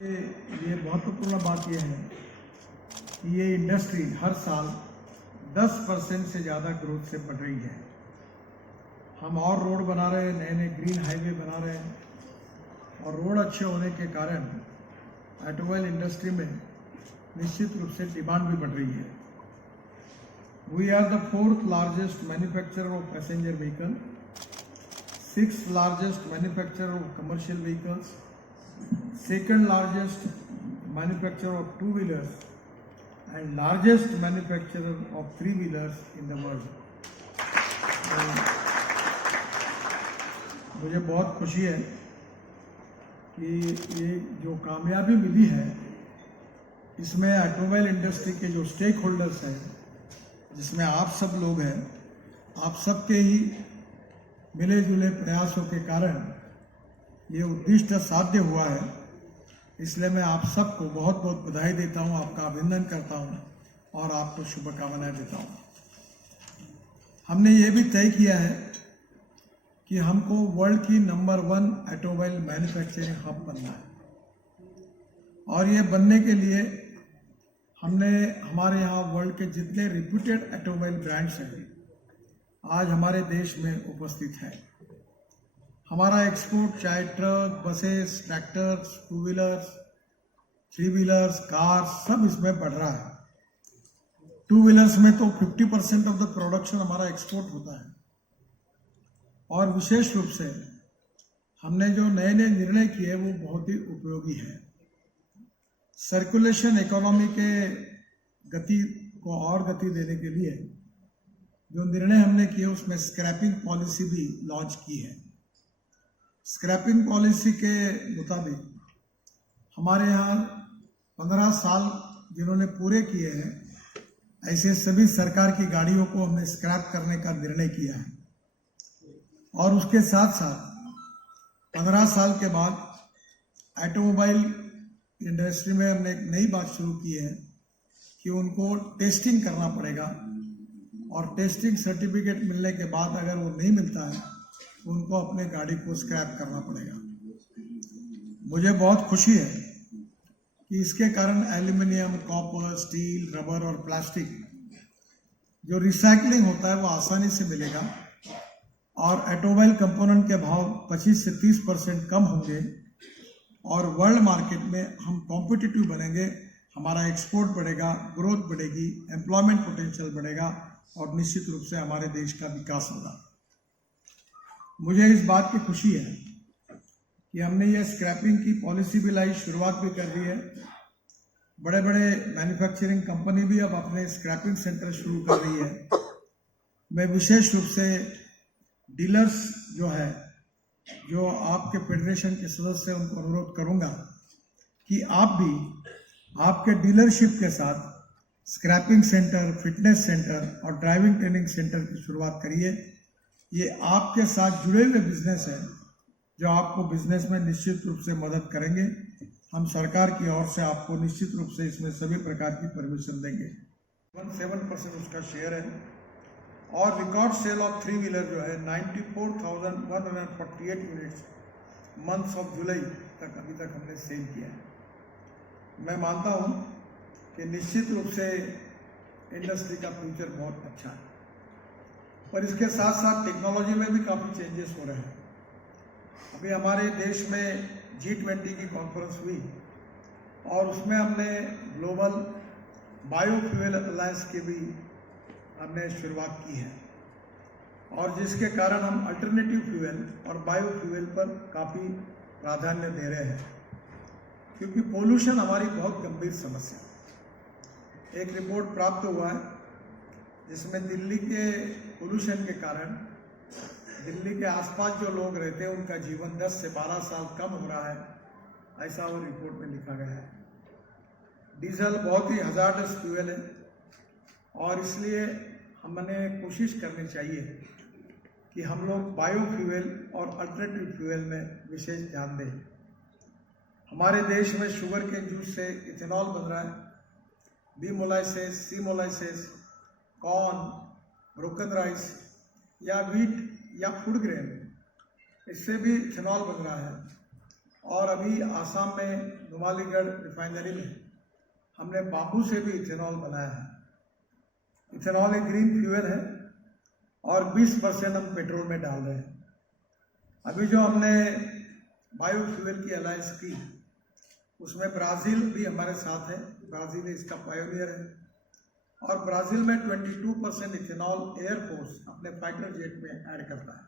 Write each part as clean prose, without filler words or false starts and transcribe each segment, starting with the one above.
ये महत्वपूर्ण बात यह है कि ये इंडस्ट्री हर साल 10% से ज़्यादा ग्रोथ से बढ़ रही है। हम और रोड बना रहे हैं, नए नए ग्रीन हाईवे बना रहे हैं और रोड अच्छे होने के कारण ऑटोमोबाइल इंडस्ट्री में निश्चित रूप से डिमांड भी बढ़ रही है। We are the 4th largest manufacturer of passenger vehicle, 6th largest manufacturer of commercial vehicles, second largest manufacturer of two-wheelers and largest manufacturer of three-wheelers in the world. मुझे बहुत खुशी है कि ये जो कामयाबी मिली है इसमें ऑटोमोबाइल इंडस्ट्री के जो स्टेक होल्डर्स हैं, जिसमें आप सब लोग हैं, आप सबके ही मिले जुले प्रयासों के कारण ये उद्दिष्ट साध्य हुआ है। इसलिए मैं आप सबको बहुत बहुत बधाई देता हूं, आपका अभिनंदन करता हूं और आपको शुभकामनाएं देता हूं। हमने ये भी तय किया है कि हमको वर्ल्ड की नंबर 1 ऑटोमोबाइल मैन्युफैक्चरिंग हब बनना है और ये बनने के लिए हमने हमारे यहाँ वर्ल्ड के जितने रिप्यूटेड ऑटोमोबाइल ब्रांड्स हैं आज हमारे देश में उपस्थित हैं। हमारा एक्सपोर्ट चाहे truck, buses, tractors, two wheelers, three wheelers, car सब इसमें बढ़ रहा है। टू व्हीलर्स में तो 50% ऑफ द प्रोडक्शन हमारा एक्सपोर्ट होता है और विशेष रूप से हमने जो नए नए निर्णय किए वो बहुत ही उपयोगी है। सर्कुलेशन इकोनॉमी के गति को और गति देने के लिए जो निर्णय हमने किए उसमें स्क्रैपिंग पॉलिसी भी लॉन्च की है। स्क्रैपिंग पॉलिसी के मुताबिक हमारे यहाँ 15 साल जिन्होंने पूरे किए हैं ऐसे सभी सरकार की गाड़ियों को हमने स्क्रैप करने का निर्णय किया है और उसके साथ साथ 15 साल के बाद ऑटोमोबाइल इंडस्ट्री में हमने एक नई बात शुरू की है कि उनको टेस्टिंग करना पड़ेगा और टेस्टिंग सर्टिफिकेट मिलने के बाद अगर वो नहीं मिलता है उनको अपने गाड़ी को स्क्रैप करना पड़ेगा। मुझे बहुत खुशी है कि इसके कारण एल्यूमिनियम, कॉपर, स्टील, रबर और प्लास्टिक जो रिसाइकलिंग होता है वो आसानी से मिलेगा और ऑटोमोबाइल कंपोनेंट के भाव 25 से 30% कम होंगे और वर्ल्ड मार्केट में हम कॉम्पिटिटिव बनेंगे। हमारा एक्सपोर्ट बढ़ेगा, ग्रोथ बढ़ेगी, एम्प्लॉयमेंट पोटेंशियल बढ़ेगा और निश्चित रूप से हमारे देश का विकास होगा। मुझे इस बात की खुशी है कि हमने ये स्क्रैपिंग की पॉलिसी भी लाई, शुरुआत भी कर दी है। बड़े बड़े मैन्युफैक्चरिंग कंपनी भी अब अपने स्क्रैपिंग सेंटर शुरू कर रही है। मैं विशेष रूप से डीलर्स जो है, जो आपके फेडरेशन के सदस्य हैं, उनको अनुरोध करूंगा कि आप भी आपके डीलरशिप के साथ स्क्रैपिंग सेंटर, फिटनेस सेंटर और ड्राइविंग ट्रेनिंग सेंटर की शुरुआत करिए। ये आपके साथ जुड़े हुए बिजनेस है जो आपको बिजनेस में निश्चित रूप से मदद करेंगे। हम सरकार की ओर से आपको निश्चित रूप से इसमें सभी प्रकार की परमिशन देंगे। 7% उसका शेयर है और record sale of three wheeler जो है 94,148 यूनिट्स मंथ्स ऑफ जुलाई तक अभी तक हमने सेल किया है। मैं मानता हूँ कि निश्चित रूप से इंडस्ट्री का फ्यूचर बहुत अच्छा है, पर इसके साथ साथ टेक्नोलॉजी में भी काफ़ी चेंजेस हो रहे हैं। अभी हमारे देश में G20 की कॉन्फ्रेंस हुई और उसमें हमने ग्लोबल बायोफ्यूल अलायंस की भी हमने शुरुआत की है और जिसके कारण हम अल्टरनेटिव फ्यूल और बायोफ्यूल पर काफ़ी प्राधान्य दे रहे हैं क्योंकि पोल्यूशन हमारी बहुत गंभीर समस्या है। एक रिपोर्ट प्राप्त हुआ है जिसमें दिल्ली के पोल्यूशन के कारण दिल्ली के आसपास जो लोग रहते हैं उनका जीवन 10 से 12 साल कम हो रहा है, ऐसा वो रिपोर्ट में लिखा गया है। डीजल बहुत ही हजार्डस फ्यूल है और इसलिए हमने कोशिश करनी चाहिए कि हम लोग बायोफ्यूल और अल्टरनेटिव फ्यूल में विशेष ध्यान दें। हमारे देश में शुगर के जूस से इथेनॉल बन रहा है, बी मोलाइसिस, सी मोलाइसिस, कॉर्न, ब्रोकन राइस या व्हीट या फूड ग्रेन, इससे भी इथेनॉल बन रहा है और अभी आसाम में नुमालीगढ़ रिफाइनरी में हमने बाम्बू से भी इथेनॉल बनाया है। इथेनॉल एक ग्रीन फ्यूल है और 20% हम पेट्रोल में डाल रहे हैं। अभी जो हमने बायोफ्यूल की अलायंस की उसमें ब्राज़ील भी हमारे साथ है। ब्राज़ील इसका पायोनियर है और ब्राज़ील में 22% इथेनॉल एयरफोर्स अपने फाइटर जेट में ऐड करता है।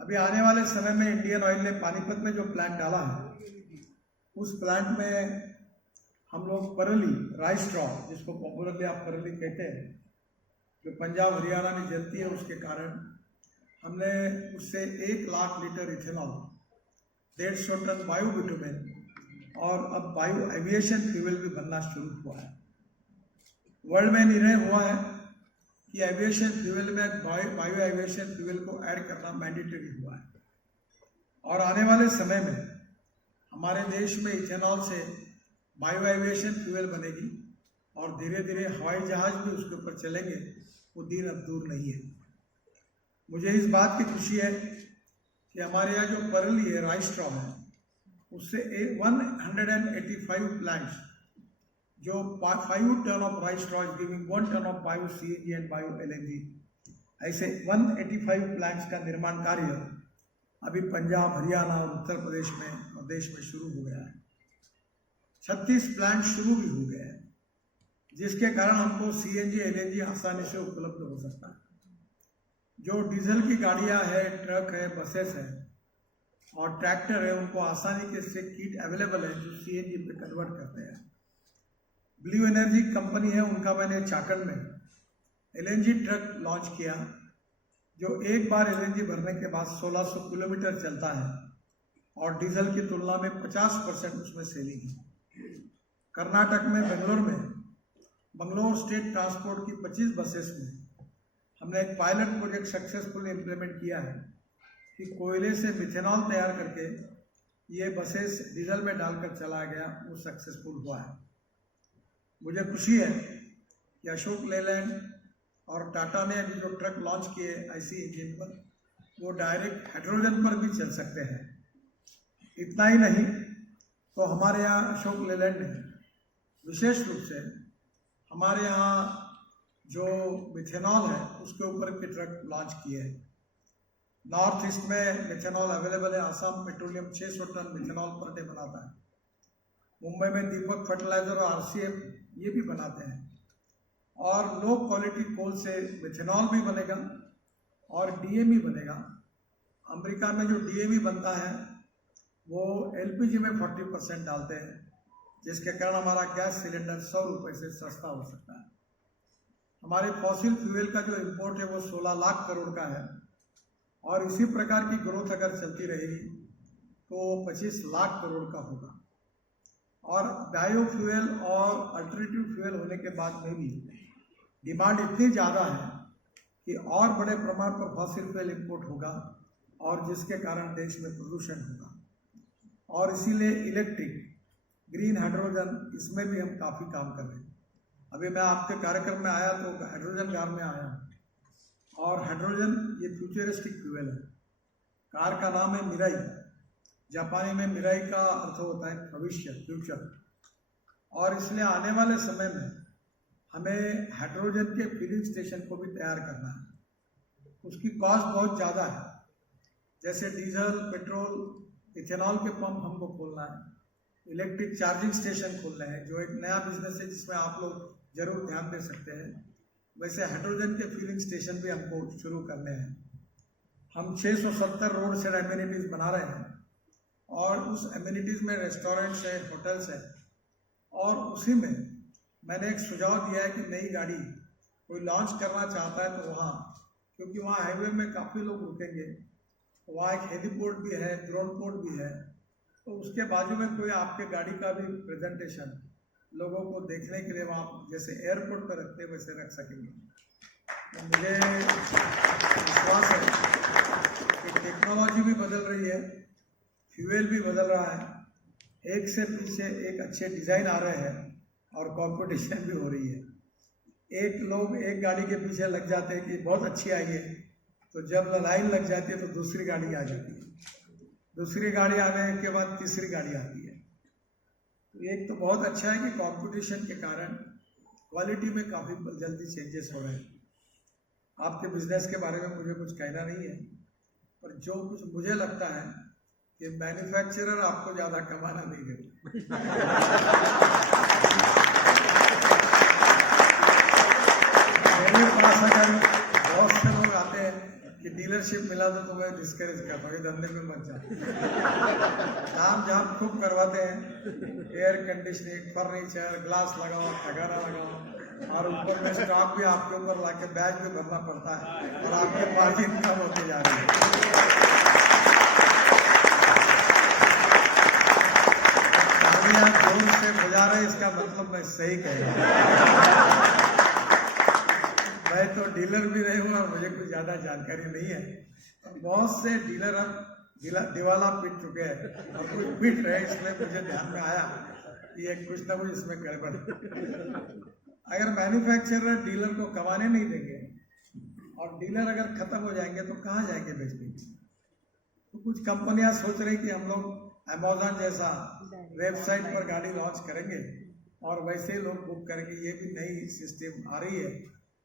अभी आने वाले समय में इंडियन ऑयल ने पानीपत में जो प्लांट डाला है उस प्लांट में हम लोग परली राइस स्ट्रॉ, जिसको पॉपुलरली आप परली कहते हैं, जो पंजाब हरियाणा में जलती है, उसके कारण हमने उससे 1 lakh litre ethanol, 150 tonne bio bitumen और अब बायो एविएशन फ्यूल भी बनना शुरू हुआ है। वर्ल्ड में निर्णय हुआ है कि एविएशन फ्यूल में बायो एविएशन फ्यूल को ऐड करना मैंडेटरी हुआ है और आने वाले समय में हमारे देश में इथेनॉल से बायो एविएशन फ्यूल बनेगी और धीरे धीरे हवाई जहाज भी उसके ऊपर चलेंगे। वो दिन अब दूर नहीं है। मुझे इस बात की खुशी है कि हमारे यहाँ जो परली है, राइस स्ट्रॉ है, उससे 185 प्लांट्स जो 5 tonne of rice straw is giving 1 tonne of bio CNG and bio LNG, ऐसे 185 प्लांट्स का निर्माण कार्य अभी पंजाब, हरियाणा और उत्तर प्रदेश में और देश में शुरू हो गया है। 36 प्लांट शुरू भी हो गए हैं, जिसके कारण हमको सीएनजी एलएनजी आसानी से उपलब्ध हो सकता है। जो डीजल की गाड़ियां हैं, ट्रक है, बसेस है और ट्रैक्टर है, उनको आसानी से किट अवेलेबल है जो सीएनजी पे कन्वर्ट करते हैं। ब्लू एनर्जी कंपनी है, उनका मैंने चाकंड में एलएनजी ट्रक लॉन्च किया जो एक बार एलएनजी भरने के बाद 1600 किलोमीटर चलता है और डीजल की तुलना में 50% उसमें सेलिंग है। कर्नाटक में बंगलोर स्टेट ट्रांसपोर्ट की 25 बसेस में हमने एक पायलट प्रोजेक्ट सक्सेसफुली इम्प्लीमेंट किया है कि कोयले से मिथेनॉल तैयार करके ये बसेस डीजल में डालकर चला गया, वो सक्सेसफुल हुआ है। मुझे खुशी है कि अशोक लेलैंड और टाटा ने अभी जो ट्रक लॉन्च किए आईसी इंजन पर, वो डायरेक्ट हाइड्रोजन पर भी चल सकते हैं। इतना ही नहीं तो हमारे यहाँ अशोक लेलैंड ने विशेष रूप से हमारे यहाँ जो मिथेनॉल है उसके ऊपर के ट्रक लॉन्च किए हैं। नॉर्थ ईस्ट में मिथेनॉल अवेलेबल है। Assam petroleum 600 tonne methanol per day बनाता है। मुंबई में दीपक फर्टिलाइजर और आरसीएफ ये भी बनाते हैं और लो क्वालिटी कोल से मिथेनॉल भी बनेगा और डीएमई बनेगा। अमेरिका में जो डीएमई बनता है वो एलपीजी में 40% डालते हैं, जिसके कारण हमारा गैस सिलेंडर 100 रुपये से सस्ता हो सकता है। हमारे फॉसिल फ्यूल का जो इंपोर्ट है वो 16 लाख करोड़ का है और इसी प्रकार की ग्रोथ अगर चलती रहेगी तो 25 लाख करोड़ का होगा। और बायोफ्यूल और अल्टरनेटिव फ्यूल होने के बाद में भी डिमांड इतनी ज़्यादा है कि और बड़े प्रमाण पर फॉसिल फ्यूल इंपोर्ट होगा और जिसके कारण देश में प्रदूषण होगा। और इसीलिए इलेक्ट्रिक, ग्रीन हाइड्रोजन, इसमें भी हम काफ़ी काम कर रहे हैं। अभी मैं आपके कार्यक्रम में आया तो हाइड्रोजन कार में आया और हाइड्रोजन ये फ्यूचरिस्टिक फ्यूल है। कार का नाम है मिराई। जापानी में मिराई का अर्थ होता है भविष्य, फ्यूचर। और इसलिए आने वाले समय में हमें हाइड्रोजन के फिलिंग स्टेशन को भी तैयार करना है। उसकी कॉस्ट बहुत ज़्यादा है। जैसे डीजल, पेट्रोल, इथेनॉल के पंप हमको खोलना है, इलेक्ट्रिक चार्जिंग स्टेशन खोलने हैं, जो एक नया बिजनेस है जिसमें आप लोग जरूर ध्यान दे सकते हैं। वैसे हाइड्रोजन के फिलिंग स्टेशन भी हमको शुरू करने हैं। हम 670 रोड साइड एम्यूनिटीज़ बना रहे हैं और उस एम्यूनिटीज़ में रेस्टोरेंट्स है, होटल्स है और उसी में मैंने एक सुझाव दिया है कि नई गाड़ी कोई लॉन्च करना चाहता है तो वहाँ, क्योंकि वहाँ हाईवे में काफ़ी लोग रुकेंगे, वहाँ एक हेलीपोर्ट भी है, ड्रोन पोर्ट भी है, तो उसके बाजू में कोई आपके गाड़ी का भी प्रेजेंटेशन लोगों को देखने के लिए वहाँ जैसे एयरपोर्ट पर रखते हैं वैसे रख सकेंगे। तो मुझे विश्वास है कि टेक्नोलॉजी भी बदल रही है, फ्यूल भी बदल रहा है, एक से पीछे एक अच्छे डिज़ाइन आ रहे हैं और कंपटीशन भी हो रही है। एक लोग एक गाड़ी के पीछे लग जाते हैं कि बहुत अच्छी आई है, तो जब लाइन लग जाती है तो दूसरी गाड़ी आ जाती है, दूसरी गाड़ी आने के बाद तीसरी गाड़ी आती है। तो एक तो बहुत अच्छा है कि कंपटीशन के कारण क्वालिटी में काफ़ी जल्दी चेंजेस हो रहे हैं। आपके बिजनेस के बारे में मुझे कुछ कहना नहीं है, पर जो कुछ मुझे लगता है कि मैन्युफैक्चरर आपको ज़्यादा कमाना नहीं देता। मेरे पास अगर बहुत से लोग आते हैं कि डीलरशिप मिला तो मैं डिस्करेज करता हूँ, ये धंधे में मत जाओ। काम झाम खूब करवाते हैं, एयर कंडीशनिंग, फर्नीचर, ग्लास लगाओ, ठगाना लगाओ, और ऊपर में स्टॉक भी आपके ऊपर लाके बैग भी भरना पड़ता है और आपके मार्जिन कम होती जा रही है। जोर से बजा रहे, इसका मतलब मैं सही कह रहा हूँ। मैं तो डीलर भी नहीं हूँ और मुझे कुछ ज्यादा जानकारी नहीं है। बहुत से डीलर अब दिवाला पीट चुके हैं और कुछ पीट रहे, इसलिए मुझे ध्यान में आया कि ये कुछ ना कुछ इसमें गड़बड़। अगर मैन्युफैक्चरर डीलर को कमाने नहीं देंगे और डीलर अगर खत्म हो जाएंगे तो कहाँ जाएंगे बेचने? तो कुछ कंपनियां सोच रही कि हम लोग अमेज़न जैसा वेबसाइट पर गाड़ी लॉन्च करेंगे और वैसे लोग बुक करेंगे। ये भी नई सिस्टम आ रही है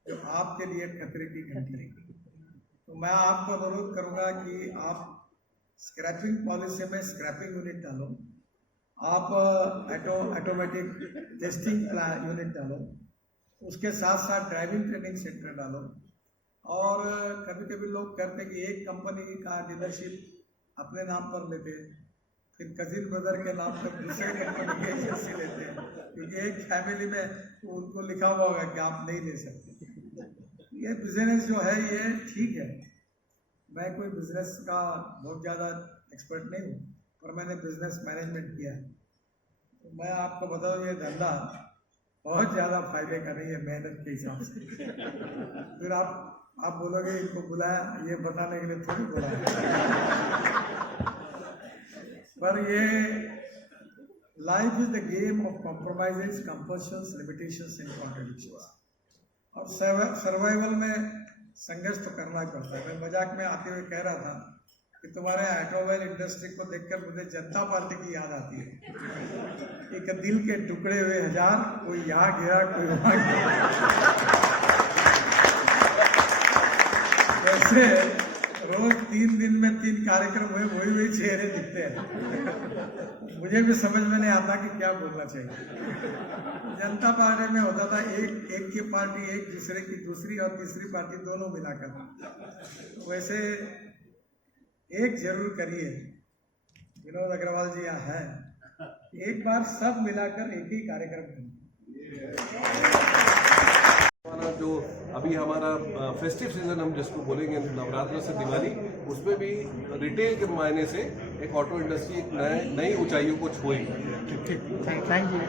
जो आपके लिए खतरे की घंटी है। तो मैं आपको अनुरोध करूंगा कि आप स्क्रैपिंग पॉलिसी में स्क्रैपिंग यूनिट डालो, आप ऑटोमेटिक टेस्टिंग यूनिट डालो, उसके साथ साथ ड्राइविंग ट्रेनिंग सेंटर डालो। और कभी कभी लोग करते हैं कि एक कंपनी का डीलरशिप अपने नाम पर लेते हैं, फिर कजिन ब्रदर के नाम पर दूसरे कंपनी की एजेंसी लेते हैं, क्योंकि एक फैमिली में उनको लिखा हुआ होगा कि आप नहीं ले सकते। ये बिजनेस जो है ये ठीक है, मैं कोई बिजनेस का बहुत ज़्यादा एक्सपर्ट नहीं हूँ, पर मैंने बिजनेस मैनेजमेंट किया है। तो मैं आपको बता दूँ, ये धंधा बहुत ज़्यादा फायदे का नहीं है मेहनत के हिसाब से। फिर आप बोलोगे इनको बुलाया ये बताने के लिए थोड़ी बुलाया। पर ये life is the game of compromises, compulsions, limitations and contradictions. और सर्वाइवल में संघर्ष तो करना ही पड़ता है। मैं मजाक में आते हुए कह रहा था कि तुम्हारे ऑटोमोबाइल इंडस्ट्री को देखकर मुझे जनता पार्टी की याद आती है। एक दिल के टुकड़े हुए हजार, कोई यहाँ गिरा कोई वहां गिरा। वैसे रोज 3 दिन में 3 कार्यक्रम हुए, वही चेहरे दिखते हैं। मुझे भी समझ में नहीं आता कि क्या बोलना चाहिए। जनता पार्टी में होता था एक की पार्टी एक दूसरे की दूसरी और तीसरी पार्टी दोनों मिलाकर। वैसे एक जरूर करिए, विनोद अग्रवाल जी यहाँ है, एक बार सब मिलाकर एक ही कार्यक्रम करें। हमारा जो अभी हमारा फेस्टिव सीजन हम जिसको बोलेंगे, नवरात्र से दिवाली, उसमें भी रिटेल के मायने से एक ऑटो इंडस्ट्री एक नई ऊंचाइयों को छुएगी। ठीक, थैंक यू।